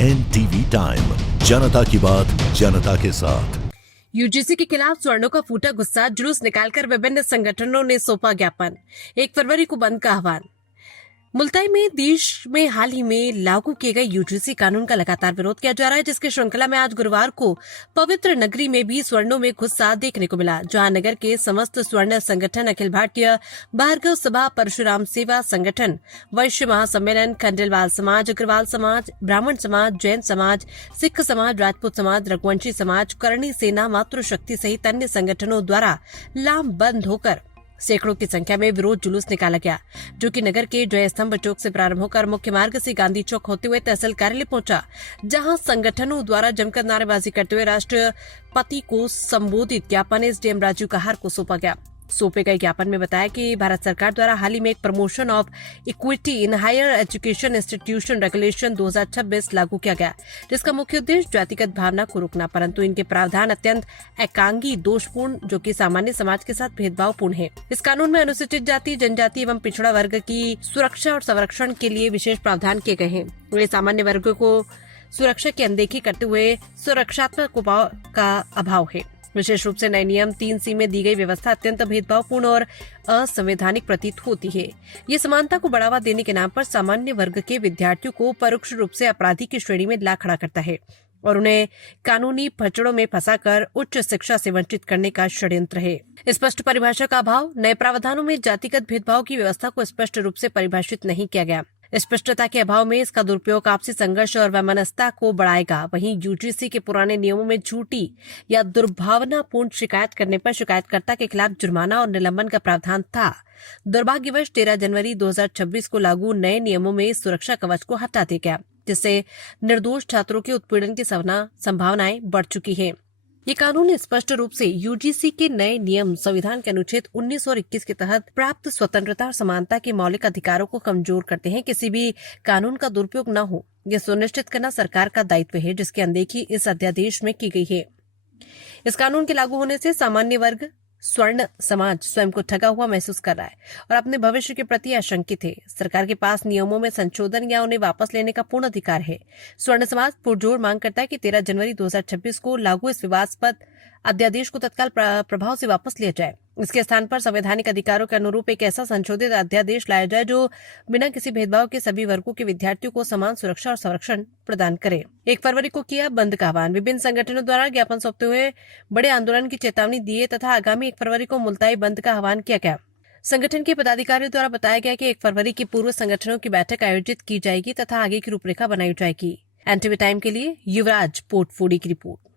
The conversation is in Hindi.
NTV टाइम, जनता की बात जनता के साथ। यूजीसी के खिलाफ स्वर्णों का फूटा गुस्सा, जुलूस निकालकर विभिन्न संगठनों ने सौंपा ज्ञापन, 1 फरवरी को बंद का आह्वान। मुल्ताई में देश में हाल ही में लागू किए गए यूजीसी कानून का लगातार विरोध किया जा रहा है, जिसकी श्रृंखला में आज गुरुवार को पवित्र नगरी में भी स्वर्णों में गुस्सा देखने को मिला, जहां नगर के समस्त स्वर्ण संगठन, अखिल भारतीय भार्गव सभा, परशुराम सेवा संगठन, वैश्य महासम्मेलन, खंडेलवाल समाज, अग्रवाल समाज, ब्राह्मण समाज, जैन समाज, सिख समाज, राजपूत समाज, रघुवंशी समाज, करणी सेना, मातृशक्ति सहित अन्य संगठनों द्वारा लामबंद होकर सैकड़ों की संख्या में विरोध जुलूस निकाला गया, जो कि नगर के जय स्तंभ चौक से प्रारंभ होकर मुख्य मार्ग से गांधी चौक होते हुए तहसील कार्यालय पहुंचा, जहां संगठनों द्वारा जमकर नारेबाजी करते हुए राष्ट्रपति को संबोधित ज्ञापन एसडीएम राजू कहार को सौंपा गया। सौंपे गए ज्ञापन में बताया कि भारत सरकार द्वारा हाल ही में एक promotion of equity in higher education institution regulation 2026 लागू किया गया, जिसका मुख्य उद्देश्य जातिगत भावना को रोकना, परंतु इनके प्रावधान अत्यंत एकांगी, दोषपूर्ण, जो कि सामान्य समाज के साथ भेदभावपूर्ण है। इस कानून में अनुसूचित जाति, जनजाति एवं पिछड़ा वर्ग की सुरक्षा और संरक्षण के लिए विशेष प्रावधान किए गए हैं। वे सामान्य वर्ग को सुरक्षा की अनदेखी करते हुए सुरक्षात्मक उपाय का अभाव है। विशेष रूप से नए नियम 3C में दी गई व्यवस्था अत्यंत भेदभावपूर्ण और असंवैधानिक प्रतीत होती है। ये समानता को बढ़ावा देने के नाम पर सामान्य वर्ग के विद्यार्थियों को परोक्ष रूप से अपराधी की श्रेणी में ला खड़ा करता है और उन्हें कानूनी पचड़ों में फंसाकर उच्च शिक्षा से वंचित करने का षड्यंत्र है। स्पष्ट परिभाषा का अभाव, नए प्रावधानों में जातिगत भेदभाव की व्यवस्था को स्पष्ट रूप से परिभाषित नहीं किया गया। स्पष्टता के अभाव में इसका दुरुपयोग आपसी संघर्ष और वैमनस्यता को बढ़ाएगा। वहीं यूजीसी के पुराने नियमों में झूठी या दुर्भावनापूर्ण शिकायत करने पर शिकायतकर्ता के खिलाफ जुर्माना और निलंबन का प्रावधान था। दुर्भाग्यवश 13 जनवरी 2026 को लागू नए नियमों में सुरक्षा कवच को हटा दिया गया, जिससे निर्दोष छात्रों के उत्पीड़न की संभावनाएं बढ़ चुकी है। ये कानून स्पष्ट रूप से यूजीसी के नए नियम संविधान के अनुच्छेद 19 और 21 के तहत प्राप्त स्वतंत्रता और समानता के मौलिक अधिकारों को कमजोर करते हैं। किसी भी कानून का दुरुपयोग न हो, यह सुनिश्चित करना सरकार का दायित्व है, जिसकी अनदेखी इस अध्यादेश में की गई है। इस कानून के लागू होने से सामान्य वर्ग, स्वर्ण समाज स्वयं को ठगा हुआ महसूस कर रहा है और अपने भविष्य के प्रति आशंकित है। सरकार के पास नियमों में संशोधन या उन्हें वापस लेने का पूर्ण अधिकार है। स्वर्ण समाज पुरजोर मांग करता है कि 13 जनवरी 2026 को लागू इस विवादास्पद अध्यादेश को तत्काल प्रभाव से वापस लिया जाए। इसके स्थान पर संवैधानिक अधिकारों के अनुरूप एक ऐसा संशोधित अध्यादेश लाया जाए जो बिना किसी भेदभाव के सभी वर्गों के विद्यार्थियों को समान सुरक्षा और संरक्षण प्रदान करे। 1 फरवरी को किया बंद का आह्वान, विभिन्न संगठनों द्वारा ज्ञापन सौंपते हुए बड़े आंदोलन की चेतावनी दिए तथा आगामी 1 फरवरी को मुल्ताई बंद का आह्वान किया गया। संगठन के पदाधिकारियों द्वारा बताया गया कि 1 फरवरी की पूर्व संगठनों की बैठक आयोजित की जाएगी तथा आगे की रूपरेखा बनाई जाएगी। NTV टाइम के लिए युवराज पोर्टफोली की रिपोर्ट।